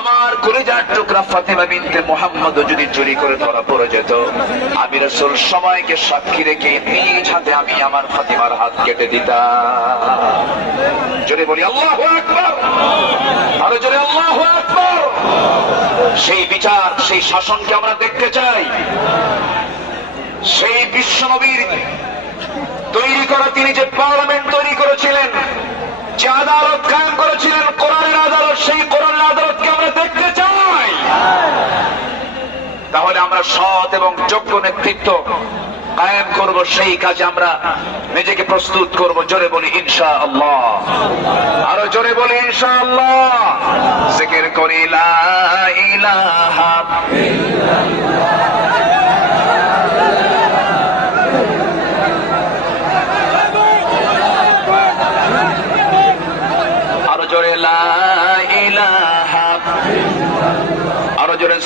আমার কলিজার টুকরা ফাতেমা বিনতে মোহাম্মদ যদি চুরি করে ধরা পড়ে যেত, আমি রসুল সময়কে সাক্ষী রেখে নিজ হাতে আমি আমার ফাতিমার হাত কেটে দিতাম। জোরে বলি, আল্লাহ আকবর! আরও জোরে, আল্লাহ আকবর! সেই বিচার, সেই শাসনকে আমরা দেখতে চাই। সেই বিশ্বনবীর তৈরি করা তিনি যে পার্লামেন্ট তৈরি করেছিলেন, যে আদালত কায়েম করেছিলেন কোরআনের আদালত সেই কোরআনের আদালতকে আমরা দেখতে চাই তাহলে আমরা সৎ এবং যোগ্য নেতৃত্ব কায়েম করব, সেই কাজে আমরা নিজেকে প্রস্তুত করব। জোরে বলি ইনশা আল্লাহ আরও জোরে বলি ইনশা আল্লাহ জিকির করি ইলাহা আরও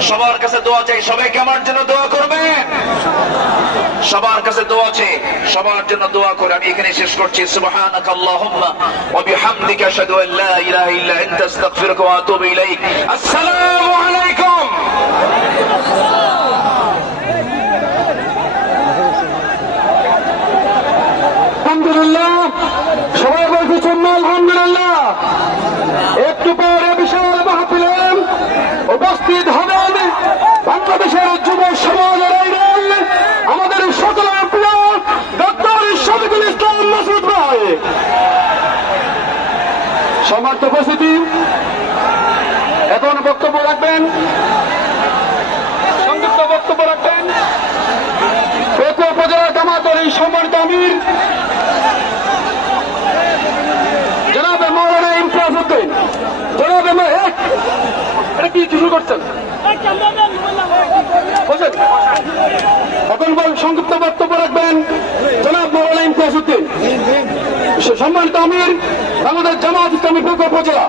সবার কাছে দোয়া চাই, সবাইকে আমার জন্য দোয়া করবেন। সবার কাছে দোয়া চাই, সবার জন্য দোয়া করে। আমি এখানে শেষ করছি। সুবহানাক আল্লাহুম্মা ওয়া বিহামদিকা আশহাদু আল্লা ইলাহা ইল্লা আনতা, আস্তাগফিরুকা ওয়া আতুবু ইলাইক। আসসালামু আলাইকুম। উপস্থিতি। এখন বক্তব্য রাখবেন। সংযুক্ত বক্তব্য রাখবেন। উপজেলা জামাতের এই সম্মানিত আমির, জনাবে মৌলানা ইমতিয়াজ উদ্দিন। জনাবে এটা কি শুরু করছেন? এখন বল, সংক্ষিপ্ত বক্তব্য রাখবেন জনাব মৌলানা ইমতিয়াজ উদ্দিন সে- সম্মানিত আমির আমাদের জামাত ইসলামী প্রকল্প উপজেলা।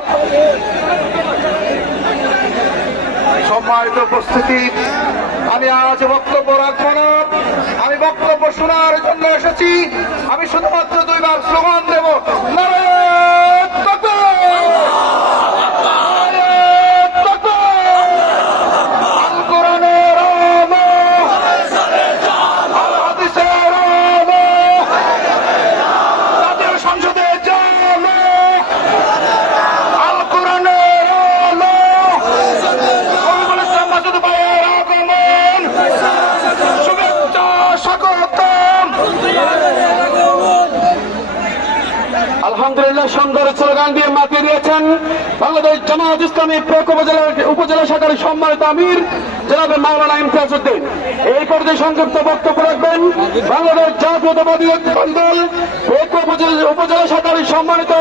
সম্মানিত উপস্থিতি, আমি আজ বক্তব্য রাখব না। আমি বক্তব্য শোনার জন্য এসেছি। আমি শুধুমাত্র দুইবার স্লোগান দেব। নারায়ণ আলহামদুলিল্লাহ, সুন্দর স্লোগান দিয়ে মাতিয়ে দিয়েছেন বাংলাদেশ জামাত ইসলামী প্রেক উপজেলা উপজেলা শাখার সম্মানিত আমির, জনাবে মাওলানা ইমতিয়াজ উদ্দিন। এই পর্যায়ে সংযুক্ত বক্তব্য রাখবেন বাংলাদেশ জাতীয়তাবাদী দল প্রেক উপজেলা শাখার সম্মানিত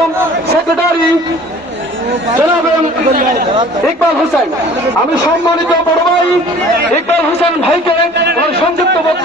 সেক্রেটারি ইকবাল হোসেন। আমি সম্মানিত বড় ভাই ইকবাল হোসেন ভাইকে সংযুক্ত বক্তব্য